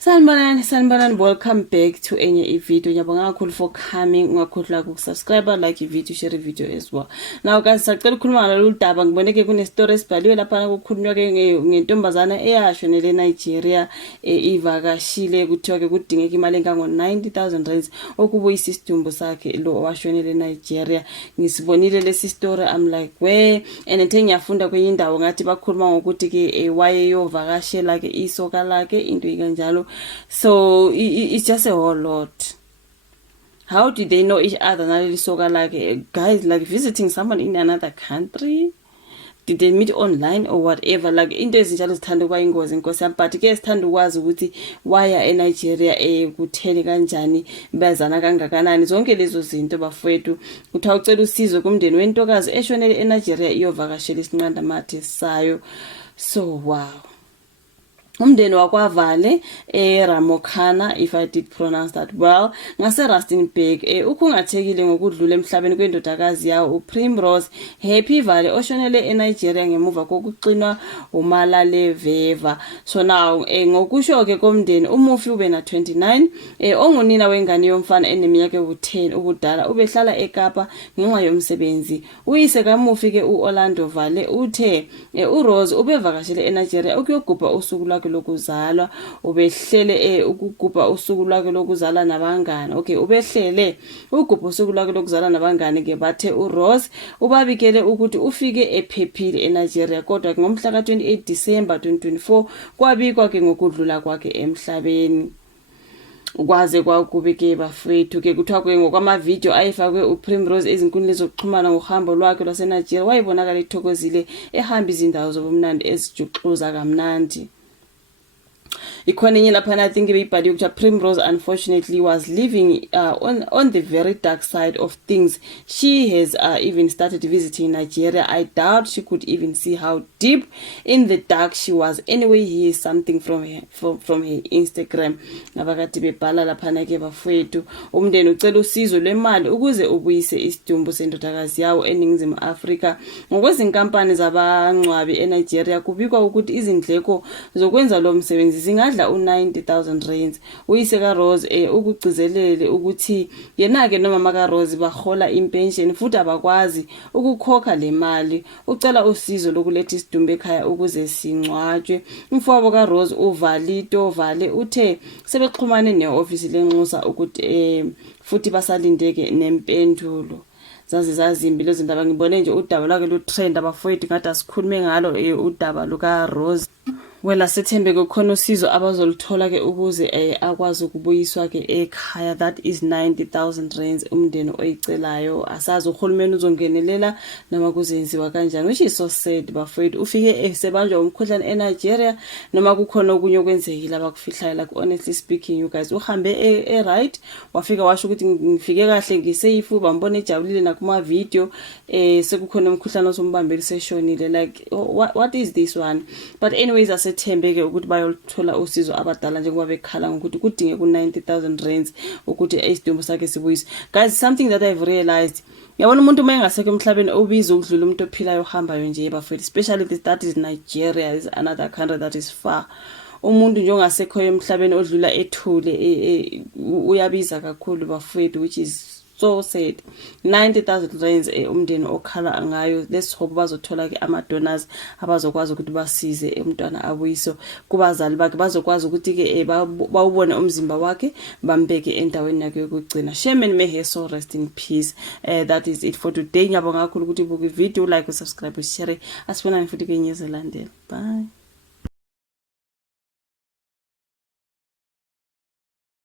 Sanibonani, welcome back to enye video. Ngiyabonga kakhulu for coming. Ungakhohlwa ukusubscribe, like video, share video as well. Now guys, sacela ukukhuluma ngalolu daba. Ngibone ke kune story esibhaliwe lapha kukhulunywa ke ngentombazana eyashonele eNigeria ivakashile kuthiwa ke kudingeka imali engango 90,000 rands okubuyisa isidumbu sakhe lo washonele eNigeria. Ngisibonile lesi story, I'm like where, and then ngiyafunda kwenye indawo ngathi bakhuluma ngokuthi ke wayeyovakashela ke isoka lakhe into ikanjalo. So it's just a whole lot. How did they know each other? Like guys, like visiting someone in another country. Did they meet online or whatever? Like into ezinjalo zithanda kuba ingozi inkosi yami, but ke sithanda ukwazi ukuthi waya eNigeria kutheni kanjani, bazana kangakanani, zonke lezo zinto bafowethu. Kuthiwa ucela usizo kumndeni wentokazi eshonele eNigeria iyovakashela isinqanda mathe sayo. So wow. Umndeni wakwavale Ramokana, if I did pronounce that well, ngase Rustenburg ukhungathekile ngokudlula emhlabeni kwendodakazi yawo uPrimrose Happy Vale oshonele eNigeria ngemuva kokuxinwa uMalale Veva. So now ngokusho ke komndeni umufi ube na 29 ongunina wengane yomfana eneminyaka ewu10 ubudala ubehlala eKapa ngenxa yomsebenzi. Uyise kamufi ke uOrlando Vale uthe uRose ubevakashele eNigeria ukuyogubha usuku lwakhe lokuzalwa, ubehlele ukugubha usuku lwakhe lokuzalwa nabangane. Okay, ubehlele ukugubha usuku lwakhe lokuzalwa nabangane ke bathe uRose ubabikele ukuthi ufike ephephile eNigeria, kodwa ngomhla ka28 December 2024 kwabikwa ke ngokudlula kwakhe emhlabeni. Ukwaze kwakubeke bafethu ke kuthiwa ke ngokwamavideo ayifakwe uPrimrose ezinkundleni zokuxhumana ngohambo lwakhe lwaseNigeria wayibonakala ithokozile ehamba izindawo zobumnandi ezijuxuza kamnandi. Ikhona enye lapha I think beyibhaliwe ukuthi Primrose unfortunately was living on the very dark side of things. She has even started visiting Nigeria. I doubt she could even see how deep in the dark she was. Anyway, here's something from her Instagram. Nabakati bebhala lapha ke bafowethu, umndeni ucela usizo lwemali ukuze ubuyise isidumbu sendodakazi yawo eNingizimu Afrika. Ngokwezinkampani zabangcwabi eNigeria kubikwa ukuthi izindleko zokwenza lo msebenzi zingadla u90,000 rands. Uyise kaRose ukugcizelele ukuthi yena ke nomama kaRose bahola impension futhi abakwazi ukukhokha le mali. Ucela usizo lokuletha isidumbu ekhaya ukuze singcwatshwe. Umfowabo kaRose uValito Vale uthe sebexhumane neofisi lenxusa ukuthi futhi basalindeke nempendulo. Zazimbi lezi ndaba, ngibone nje udaba lwake lutrend abafowethu ngathi asikhulume ngalo udaba lukaRose. Well, asethembe kukhona usizo abazolithola ke ukuze akwazi ukubuyiswa ke ekhaya. That is 90,000 rands umndeni oyicelayo. Asazi uhulumeni uzongenelela noma kuzenziwa kanjani, which is so sad bafowethu. Ufike esebanjwa umkhuhlane eNigeria noma kukhona okunye okwenzekile abakufihlayo. Like honestly speaking, you guys uhambe right wafika washo ukuthi ngifike kahle ngisafe, bambona ejabulile nakuma video sekukhona umkhuhlane osombambeli seshonile. Like what is this one? But anyways, asethembeke ukuthi bayolithola usizo abadala njengoba bekhala ngokuthi kudinge ku90,000 rands ukuthi isidumbu sakhe sibuyiswe. Guys, something that I've realized, yabona umuntu mayengasekho emhlabeni obiza ukudlula umuntu ophilayo ohambayo nje bafowethu, especially that is Nigeria, is another country that is far. Umuntu nje ongasekho emhlabeni odlula ethule uyabiza kakhulu bafowethu, which is so sad. 90,000 rands umndeni okhala ngayo. Let's hope bazothola ke ama donors abazokwazi ukuthi basize umntwana abuyiso kubazali bakhe, bazokwazi ukuthi ke bawubone umzimba wakhe bambeke endaweni yakhe yokugcina. Shame and may her soul rest in peace. That is it for today. Ngiyabonga kakhulu ukuthi ubuke video, like, subscribe, share. Asibonani futhi ke nyezelandela. Bye.